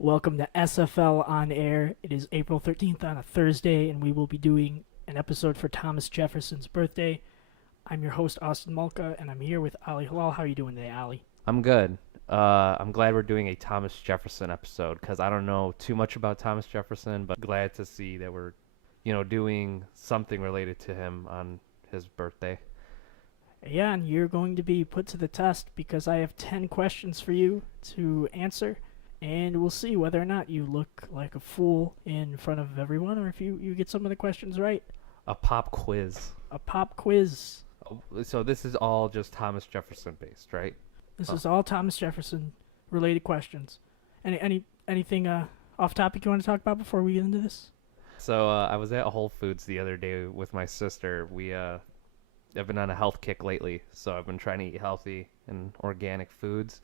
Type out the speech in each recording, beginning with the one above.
Welcome to SFL On Air. It is April 13th on a Thursday, and we will be doing an episode for Thomas Jefferson's birthday. I'm your host, Austin Malka, and I'm here with Ali Halal. How are you doing today, Ali? I'm good. I'm glad we're doing a Thomas Jefferson episode because I don't know too much about Thomas Jefferson, but glad to see that we're, doing something related to him on his birthday. Yeah, and you're going to be put to the test because I have 10 questions for you to answer, and we'll see whether or not you look like a fool in front of everyone or if you get some of the questions right. A pop quiz. A pop quiz. So this is all just Thomas Jefferson based, right? This Oh. is all Thomas Jefferson related questions. Anything off topic you want to talk about before we get into this? So I was at Whole Foods the other day with my sister. I've been on a health kick lately, so I've been trying to eat healthy and organic foods.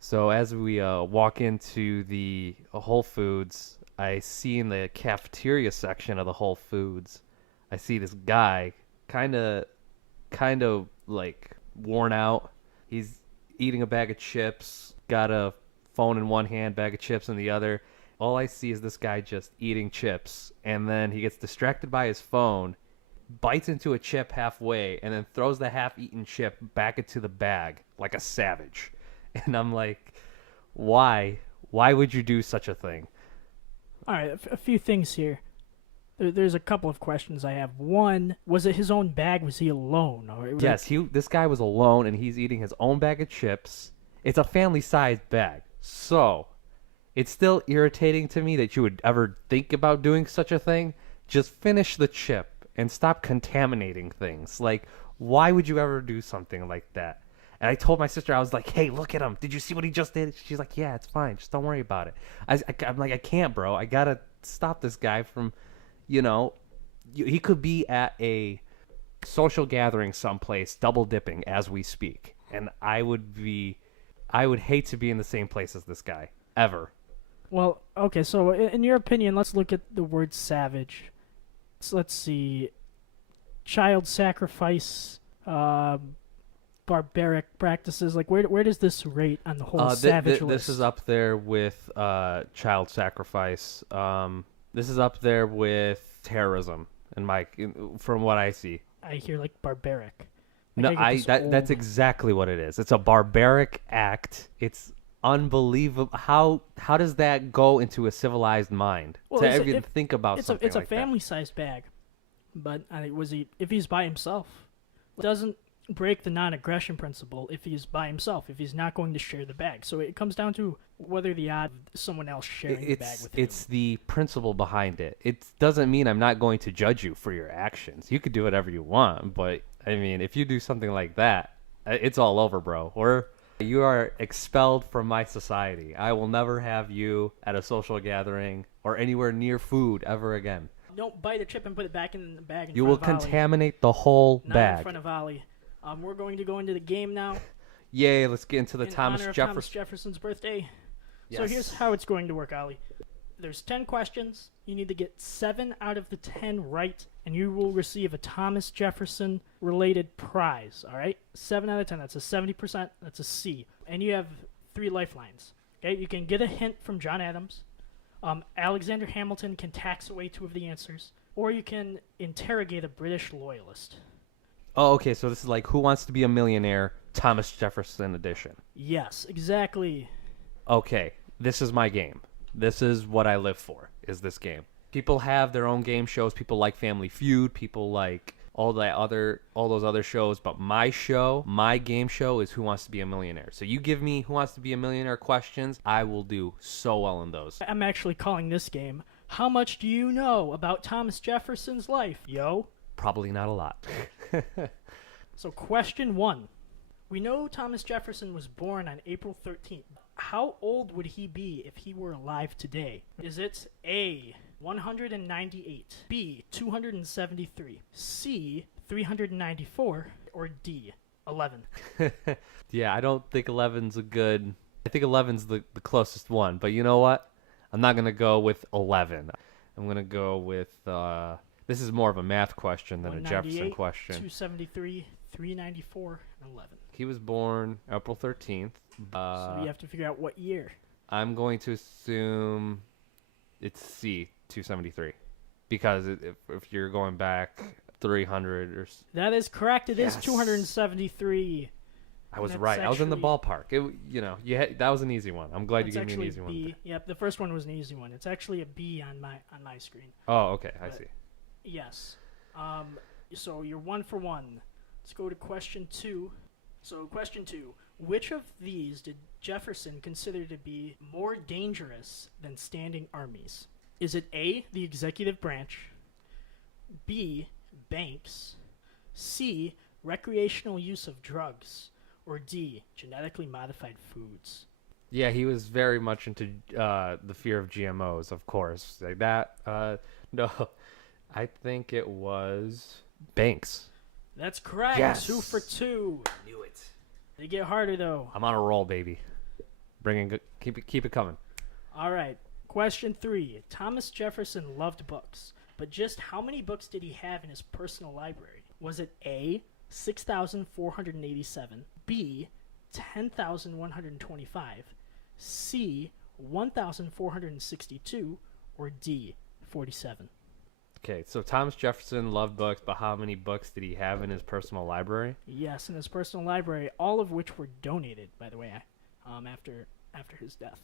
So as we walk into the Whole Foods, I see in the cafeteria section of the Whole Foods, I see this guy kind of like worn out. He's eating a bag of chips, got a phone in one hand, bag of chips in the other. All I see is this guy just eating chips, and then he gets distracted by his phone, bites into a chip halfway, and then throws the half-eaten chip back into the bag like a savage. And I'm like, why? Why would you do such a thing? All right, a few things here. There's a couple of questions I have. One, was it his own bag? Was he alone? Yes, this guy was alone, and he's eating his own bag of chips. It's a family-sized bag. So, it's still irritating to me that you would ever think about doing such a thing. Just finish the chip and stop contaminating things. Like, why would you ever do something like that? And I told my sister, I was like, hey, look at him. Did you see what he just did? She's like, yeah, it's fine. Just don't worry about it. I'm like, I can't, bro. I got to stop this guy from, he could be at a social gathering someplace, double dipping as we speak. And I would hate to be in the same place as this guy, ever. Well, okay, so in your opinion, let's look at the word savage. Let's see. Child sacrifice, barbaric practices. Like, where does this rate on the whole savage list? This is up there with child sacrifice. This is up there with terrorism, from what I see. I hear like barbaric. No, Like, that's exactly what it is. It's a barbaric act. It's unbelievable. How does that go into a civilized mind to even think about something it's a like that? family-sized bag, but if he's by himself, it doesn't break the non-aggression principle if he's by himself, if he's not going to share the bag. So it comes down to whether the odd someone else sharing the bag with him. It's the principle behind it. It doesn't mean I'm not going to judge you for your actions. You could do whatever you want, but I mean, if you do something like that, it's all over, bro. Or you are expelled from my society. I will never have you at a social gathering or anywhere near food ever again. Don't bite a chip and put it back in the bag in You front will of Ali. contaminate the whole Not bag. in front of Ali. We're going to go into the game now. Yay, let's get into the in Thomas honor of Jefferson. Thomas Jefferson's birthday. Yes. So here's how it's going to work, Ali. There's 10 questions. You need to get 7 out of the 10 right, and you will receive a Thomas Jefferson related prize. All right, 7 out of 10. That's a 70%. That's a C. And you have 3 lifelines. Okay, you can get a hint from John Adams. Alexander Hamilton can tax away 2 of the answers, or you can interrogate a British loyalist. Oh, okay, so this is like Who Wants to Be a Millionaire, Thomas Jefferson edition. Yes, exactly. Okay, this is my game. This is what I live for, is this game. People have their own game shows. People like Family Feud. People like all those other shows. But my game show is Who Wants to Be a Millionaire. So you give me Who Wants to Be a Millionaire questions, I will do so well in those. I'm actually calling this game, How Much Do You Know About Thomas Jefferson's Life, yo? Probably not a lot. So question 1. We know Thomas Jefferson was born on April 13th. How old would he be if he were alive today? Is it A, 198, B, 273, C, 394, or D, 11? Yeah, I don't think 11's a good... I think 11's the closest one. But you know what? I'm not going to go with 11. I'm going to go with... this is more of a math question than a Jefferson question. 273, 394, and 11. He was born April 13th. So you have to figure out what year. I'm going to assume it's C, 273. Because if you're going back 300 or... That is correct. It is Yes. 273. I was That's right. I was in the actually- ballpark. That was an easy one. I'm glad you That's gave me an actually easy B. one. Yep, the first one was an easy one. It's actually a B on my screen. Oh, okay. I But- see. Yes. So you're 1 for 1. Let's go to question 2. So question 2. Which of these did Jefferson consider to be more dangerous than standing armies? Is it A, the executive branch, B, banks, C, recreational use of drugs, or D, genetically modified foods? Yeah, he was very much into the fear of GMOs, of course. Like that. No, I think it was Banks. That's correct. Yes. 2 for 2. Knew it. They get harder though. I'm on a roll, baby. Keep it coming. All right. Question 3. Thomas Jefferson loved books, but just how many books did he have in his personal library? Was it A, 6,487, B, 10,125, C, 1,462, or D, 47? Okay, so Thomas Jefferson loved books, but how many books did he have in his personal library? Yes, in his personal library, all of which were donated, by the way, after his death.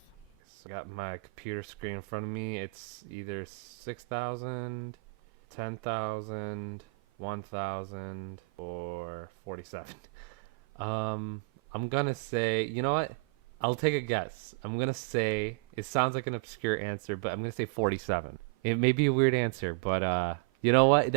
So I got my computer screen in front of me. It's either 6,000, 10,000, 1,000, or 47. I'm gonna say, you know what? I'll take a guess. I'm gonna say, it sounds like an obscure answer, but I'm gonna say 47. It may be a weird answer, but you know what?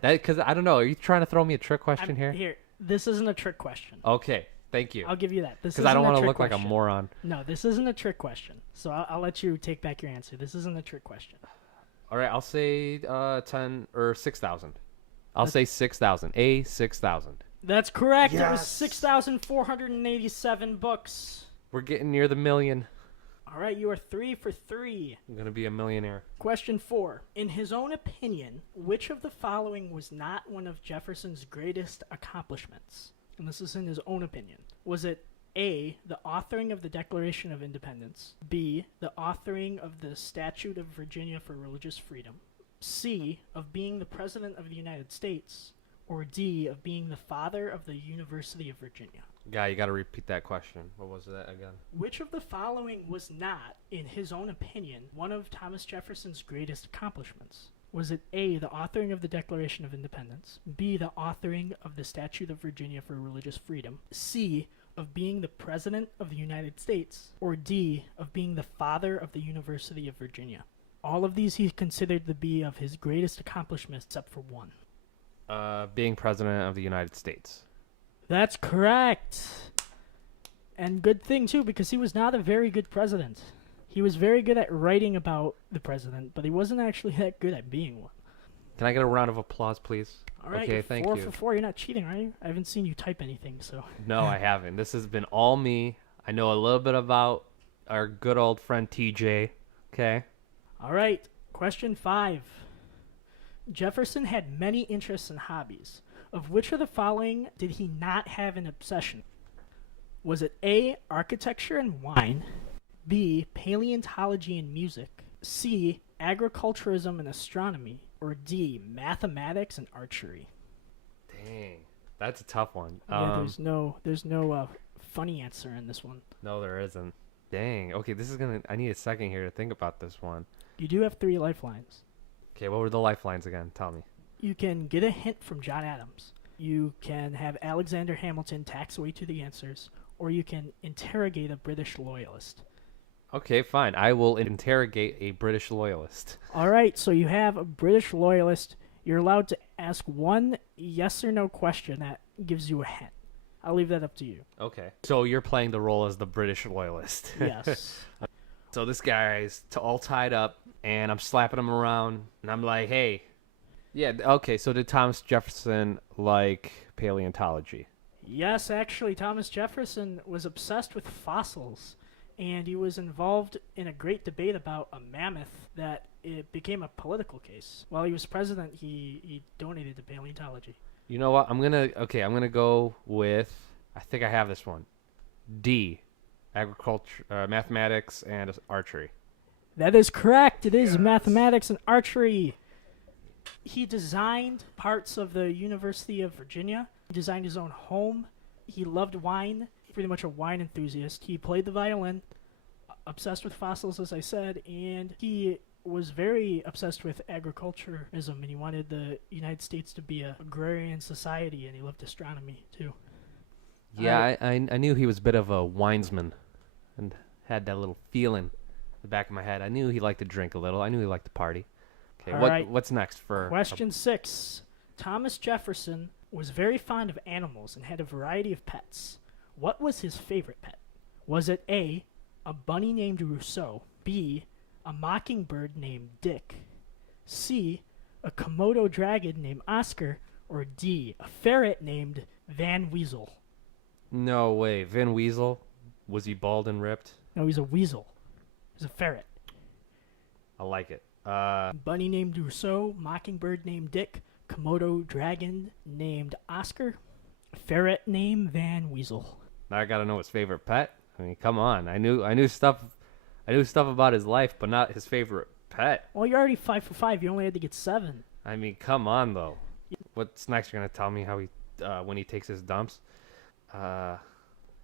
Because I don't know. Are you trying to throw me a trick question here? Here, this isn't a trick question. Okay, thank you. I'll give you that. This Because I don't want to look like a moron. No, this isn't a trick question. So I'll let you take back your answer. This isn't a trick question. All right, I'll say 10 or 6,000. I'll say 6,000. A 6,000. That's correct. It was Yes. 6,487 books. We're getting near the million. All right, you are 3 for 3. I'm gonna be a millionaire. Question 4. In his own opinion, which of the following was not one of Jefferson's greatest accomplishments? And this is in his own opinion. Was it A, the authoring of the Declaration of Independence, B, the authoring of the Statute of Virginia for Religious Freedom, C, of being the President of the United States, or D, of being the father of the University of Virginia? Guy, you gotta repeat that question. What was that again? Which of the following was not, in his own opinion, one of Thomas Jefferson's greatest accomplishments? Was it A, the authoring of the Declaration of Independence, B, the authoring of the Statute of Virginia for Religious Freedom, C, of being the President of the United States, or D, of being the father of the University of Virginia? All of these he considered to be of his greatest accomplishments except for one. Being president of the United States. That's correct. And good thing, too, because he was not a very good president. He was very good at writing about the president, but he wasn't actually that good at being one. Can I get a round of applause, please? All right, Okay, you're thank 4 you. for 4. You're not cheating, are you? I haven't seen you type anything, so. No, I haven't. This has been all me. I know a little bit about our good old friend TJ. Okay. All right, question 5. Jefferson had many interests and hobbies. Of which of the following did he not have an obsession? Was it A, architecture and wine, B, paleontology and music, C, agriculturism and astronomy, or D, mathematics and archery? Dang, that's a tough one. Yeah, there's no funny answer in this one. No, there isn't. Dang. Okay, I need a second here to think about this one. You do have 3 lifelines. Okay, what were the lifelines again? Tell me. You can get a hint from John Adams. You can have Alexander Hamilton tax away to the answers, or you can interrogate a British loyalist. Okay, fine. I will interrogate a British loyalist. All right, so you have a British loyalist. You're allowed to ask one yes or no question that gives you a hint. I'll leave that up to you. Okay. So you're playing the role as the British loyalist. Yes. So this guy's all tied up, and I'm slapping him around, and I'm like, hey. Yeah, okay, so did Thomas Jefferson like paleontology? Yes, actually, Thomas Jefferson was obsessed with fossils, and he was involved in a great debate about a mammoth that it became a political case. While he was president, he donated to paleontology. You know what? I'm gonna go with, I think I have this one. D. agriculture, mathematics, and archery. That is correct. It is Yes. mathematics and archery. He designed parts of the University of Virginia. He designed his own home. He loved wine, pretty much a wine enthusiast. He played the violin, obsessed with fossils, as I said, and he was very obsessed with agriculturism, and he wanted the United States to be an agrarian society, and he loved astronomy, too. Yeah, I knew he was a bit of a winesman and had that little feeling in the back of my head. I knew he liked to drink a little. I knew he liked to party. Okay, All right. what's next for... Question 6. Thomas Jefferson was very fond of animals and had a variety of pets. What was his favorite pet? Was it A, a bunny named Rousseau, B, a mockingbird named Dick, C, a Komodo dragon named Oscar, or D, a ferret named Van Weasel? No way. Van Weasel? Was he bald and ripped? No, he's a weasel. He's a ferret. I like it. Bunny named Rousseau, mockingbird named Dick, Komodo dragon named Oscar, ferret named Van Weasel. Now I gotta know his favorite pet. I mean, come on. I knew stuff about his life, but not his favorite pet. Well, you're already 5 for 5. You only had to get 7. I mean, come on though. What's next? You're gonna tell me how he when he takes his dumps?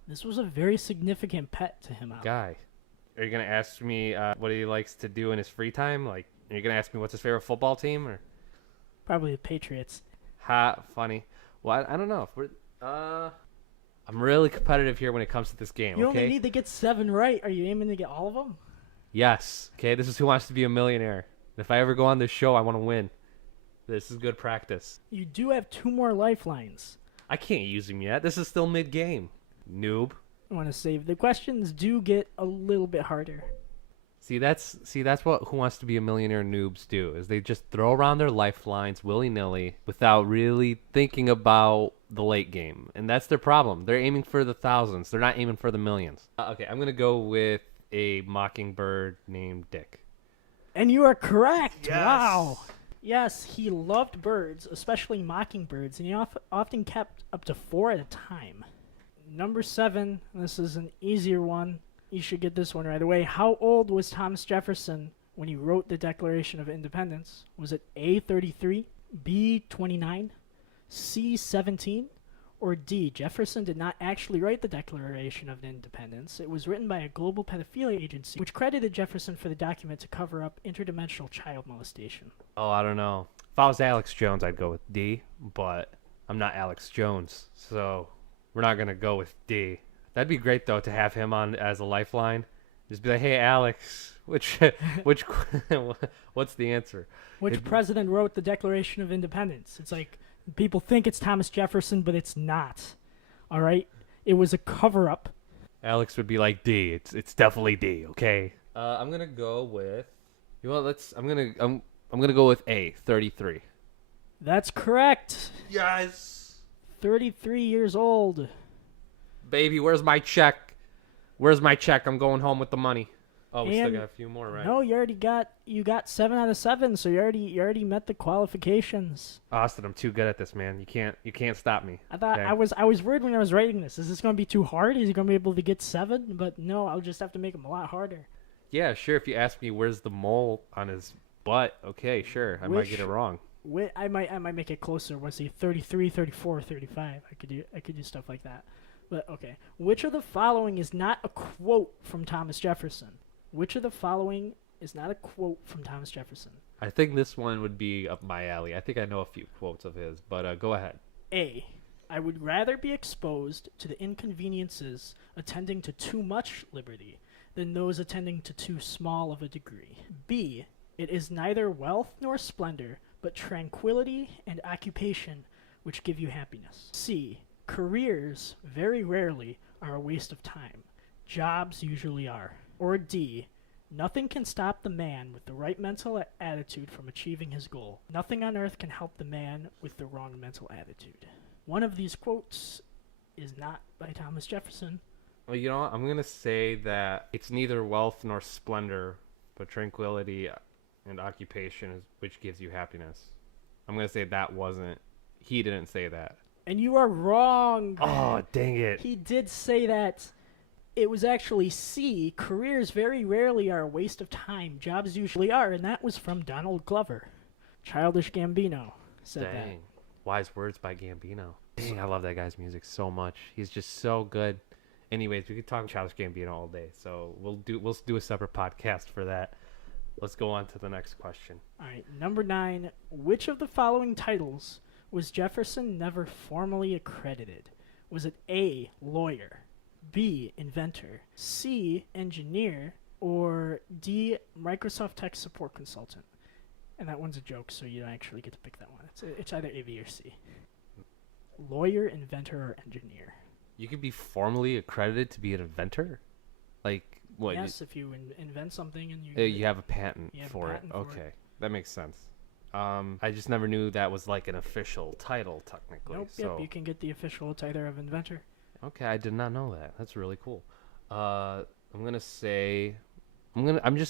This was a very significant pet to him. Guy. Are you gonna ask me what he likes to do in his free time? Like, are you gonna ask me what's his favorite football team? Or Probably the Patriots. funny. Well, I don't know. If we're I'm really competitive here when it comes to this game. You Okay. only need to get 7 right. Are you aiming to get all of them? Yes. Okay. This is Who Wants to Be a Millionaire. If I ever go on this show, I want to win. This is good practice. You do have 2 more lifelines. I can't use him yet. This is still mid-game. Noob. I want to save. The questions do get a little bit harder. See, that's what Who Wants to Be a Millionaire noobs do, is they just throw around their lifelines willy-nilly without really thinking about the late game. And that's their problem. They're aiming for the thousands. They're not aiming for the millions. Okay, I'm going to go with a mockingbird named Dick. And you are correct. Yes. Wow. Yes, he loved birds, especially mockingbirds, and he often kept up to 4 at a time. Number 7, this is an easier one. You should get this one right away. How old was Thomas Jefferson when he wrote the Declaration of Independence? Was it A, 33, B, 29, C, 17, or D, Jefferson did not actually write the Declaration of Independence? It was written by a global pedophilia agency, which credited Jefferson for the document to cover up interdimensional child molestation. Oh, I don't know. If I was Alex Jones, I'd go with D, but I'm not Alex Jones, so we're not going to go with D. That'd be great, though, to have him on as a lifeline. Just be like, hey, Alex, which what's the answer? Which president wrote the Declaration of Independence? It's like, people think it's Thomas Jefferson, but it's not. All right? It was a cover-up. Alex would be like D. It's definitely D. Okay. I'm gonna go with. You know what? I'm gonna go with A. 33. That's correct. Yes. 33 years old. Baby, where's my check? Where's my check? I'm going home with the money. Oh, we still And got a few more, right? No, you got 7 out of 7, so you already met the qualifications. Austin, I'm too good at this, man. You can't stop me. I thought okay? I was worried when I was writing this. Is this going to be too hard? Is he going to be able to get 7? But no, I'll just have to make him a lot harder. Yeah, sure. If you ask me where's the mole on his butt, okay, sure. I might get it wrong. I might make it closer. Was he 33, 34, 35? I could do stuff like that. But okay. Which of the following is not a quote from Thomas Jefferson? Which of the following is not a quote from Thomas Jefferson? I think this one would be up my alley. I think I know a few quotes of his, but go ahead. A. I would rather be exposed to the inconveniences attending to too much liberty than those attending to too small of a degree. B. It is neither wealth nor splendor, but tranquility and occupation which give you happiness. C. Careers, very rarely, are a waste of time. Jobs usually are. Or D. Nothing can stop the man with the right mental attitude from achieving his goal. Nothing on earth can help the man with the wrong mental attitude. One of these quotes is not by Thomas Jefferson. Well, you know what? I'm going to say that it's neither wealth nor splendor, but tranquility and occupation is which gives you happiness. I'm going to say he didn't say that. And you are wrong. Oh, dang it. He did say that. It was actually C. Careers very rarely are a waste of time. Jobs usually are, and that was from Donald Glover. Childish Gambino said that. Dang. Wise words by Gambino. Dang, I love that guy's music so much. He's just so good. Anyways, we could talk Childish Gambino all day, so we'll do a separate podcast for that. Let's go on to the next question. All right, number 9. Which of the following titles was Jefferson never formally accredited? Was it A, lawyer, B, inventor, C, engineer, or D, Microsoft tech support consultant? And that one's a joke, so you don't actually get to pick that one. It's either A, B, or C. Lawyer, inventor, or engineer. You could be formally accredited to be an inventor? Like, what? Yes, if you invent something and you... You have a patent for it. for Okay, it. that makes sense. I just never knew that was like an official title, technically. Nope, so. yep, you can get the official title of inventor. Okay, I did not know that. That's really cool. I'm just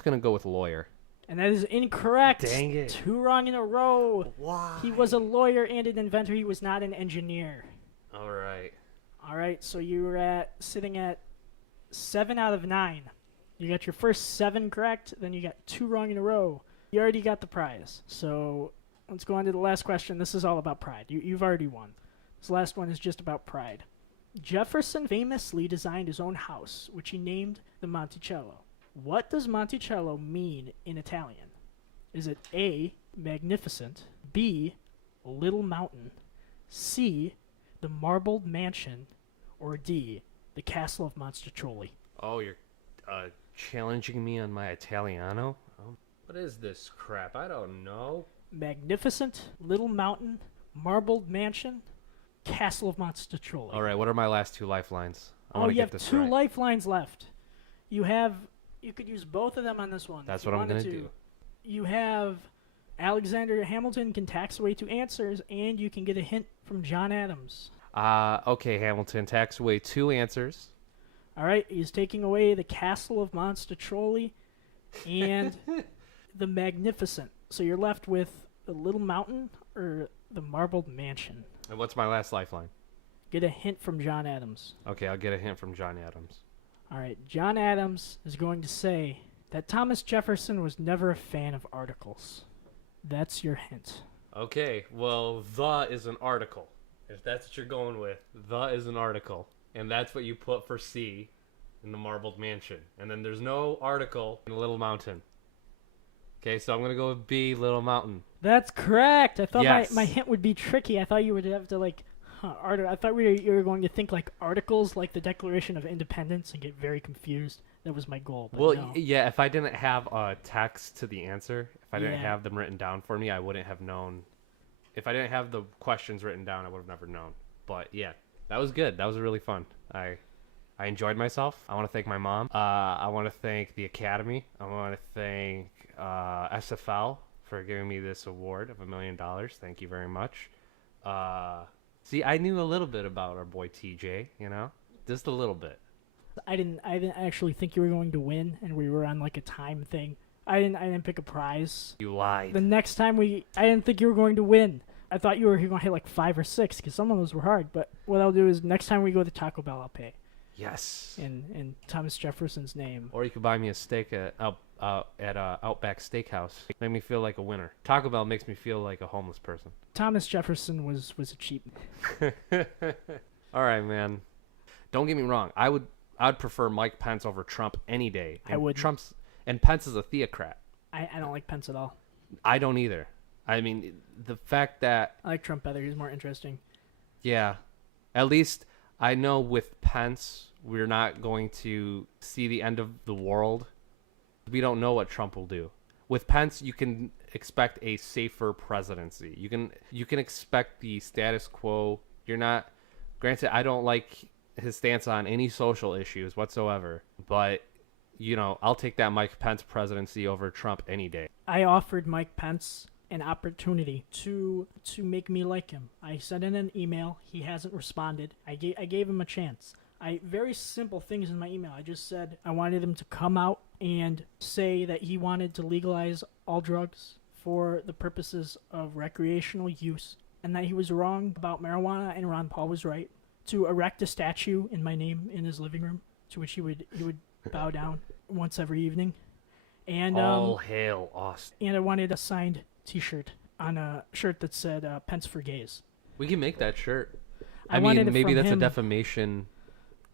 gonna go with lawyer. And that is incorrect. Dang it. 2 wrong in a row. Why? He was a lawyer and an inventor. He was not an engineer. All right. All right, so you were sitting at 7 out of 9. You got your first 7 correct, then you got 2 wrong in a row. You already got the prize. So let's go on to the last question. This is all about pride. You've already won. This last one is just about pride. Jefferson famously designed his own house, which he named the Monticello. What does Monticello mean in Italian? Is it A, magnificent, B, little mountain, C, the marbled mansion, or D, the castle of Monticello? Oh, you're challenging me on my Italiano? What is this crap? I don't know. Magnificent, little mountain, marbled mansion, castle of Monticello. All right, what are my last 2 lifelines? I Oh, wanna you get have this 2 right. lifelines left. You could use both of them on this one. That's if you what I'm wanted gonna to. do. You have Alexander Hamilton can tax away 2 answers, and you can get a hint from John Adams. Okay, Hamilton, tax away 2 answers. All right, he's taking away the castle of Monticello and the magnificent. So you're left with the little mountain or the marbled mansion. And what's my last lifeline? Get a hint from John Adams. Okay, I'll get a hint from John Adams. All right, John Adams is going to say that Thomas Jefferson was never a fan of articles. That's your hint. Okay, well, the is an article. If that's what you're going with, the is an article. And that's what you put for C in the marbled mansion. And then there's no article in Little Mountain. Okay, so I'm going to go with B, Little Mountain. That's correct. I thought Yes. my hint would be tricky. I thought you would have to I thought you were going to think like articles like the Declaration of Independence and get very confused. That was my goal. But Well, no. yeah, if I didn't have a text to the answer, if I didn't Yeah. have them written down for me, I wouldn't have known. If I didn't have the questions written down, I would have never known. But yeah, that was good. That was really fun. I enjoyed myself. I want to thank my mom. I want to thank the Academy. I want to thank SFL for giving me this award of $1 million. Thank you very much. See, I knew a little bit about our boy TJ, just a little bit. I didn't actually think you were going to win, and we were on like a time thing. I didn't pick a prize. You lied. The next time I didn't think you were going to win. I thought you were going to hit like 5 or 6 because some of those were hard. But what I'll do is next time we go to Taco Bell, I'll pay. Yes. In Thomas Jefferson's name. Or you could buy me a steak at Outback Steakhouse. Make me feel like a winner. Taco Bell makes me feel like a homeless person. Thomas Jefferson was a cheap. All right, man. Don't get me wrong. I'd prefer Mike Pence over Trump any day. I would. And Pence is a theocrat. I don't like Pence at all. I don't either. I mean, the fact that I like Trump better. He's more interesting. yeah, at least I know with Pence we're not going to see the end of the world. We don't know what Trump will do. With Pence, you can expect a safer presidency. You can expect the status quo. Granted, I don't like his stance on any social issues whatsoever, but I'll take that Mike Pence presidency over Trump any day. I offered Mike Pence an opportunity to make me like him. I sent in an email. He hasn't responded. I gave him a chance. Very simple things in my email. I just said I wanted him to come out and say that he wanted to legalize all drugs for the purposes of recreational use, and that he was wrong about marijuana and Ron Paul was right. To erect a statue in my name in his living room, to which he would bow down once every evening. And All hail Austin. and I wanted a signed T-shirt on a shirt that said "Pence for Gays." We can make that shirt. I I wanted mean, it maybe from that's him. a defamation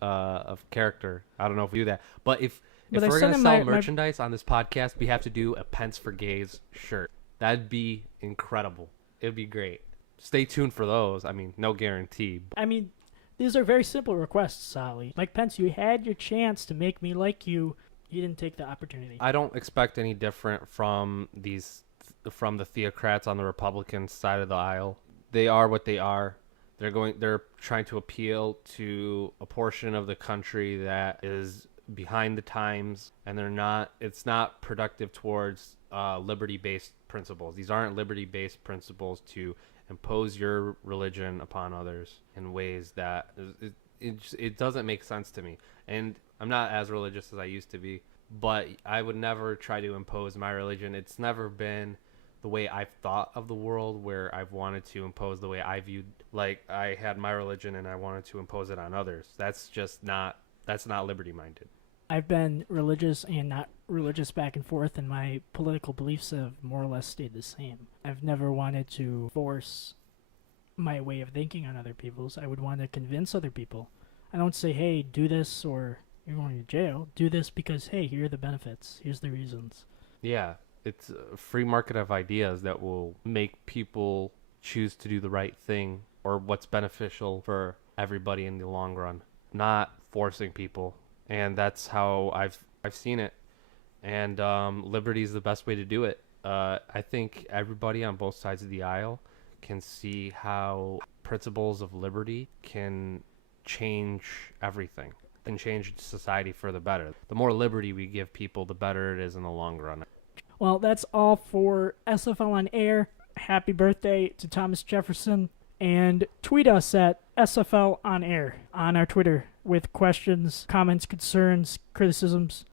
of character. I don't know if we do that. But if But I we're sent going to him sell my- merchandise on this podcast, we have to do a Pence for Gays shirt. That'd be incredible. It'd be great. Stay tuned for those. I mean, no guarantee. I mean, these are very simple requests, Sally. Mike Pence, you had your chance to make me like you. You didn't take the opportunity. I don't expect any different from the theocrats on the Republican side of the aisle. They are what they are. They're trying to appeal to a portion of the country that is behind the times, and it's not productive towards liberty-based principles. These aren't liberty-based principles to impose your religion upon others in ways that it doesn't make sense to me. And I'm not as religious as I used to be, but I would never try to impose my religion. It's never been the way I've thought of the world, where I've wanted to impose the way I viewed, like I had my religion and I wanted to impose it on others. That's not liberty-minded. I've been religious and not religious back and forth, and my political beliefs have more or less stayed the same. I've never wanted to force my way of thinking on other people's. I would want to convince other people. I don't say, hey, do this or you're going to jail. Do this because, hey, here are the benefits. Here's the reasons. Yeah, it's a free market of ideas that will make people choose to do the right thing or what's beneficial for everybody in the long run, not forcing people. And that's how I've seen it. And liberty is the best way to do it. I think everybody on both sides of the aisle can see how principles of liberty can change everything and change society for the better. The more liberty we give people, the better it is in the long run. Well, that's all for SFL On Air. Happy birthday to Thomas Jefferson. And tweet us at SFL On Air on our Twitter with questions, comments, concerns, criticisms.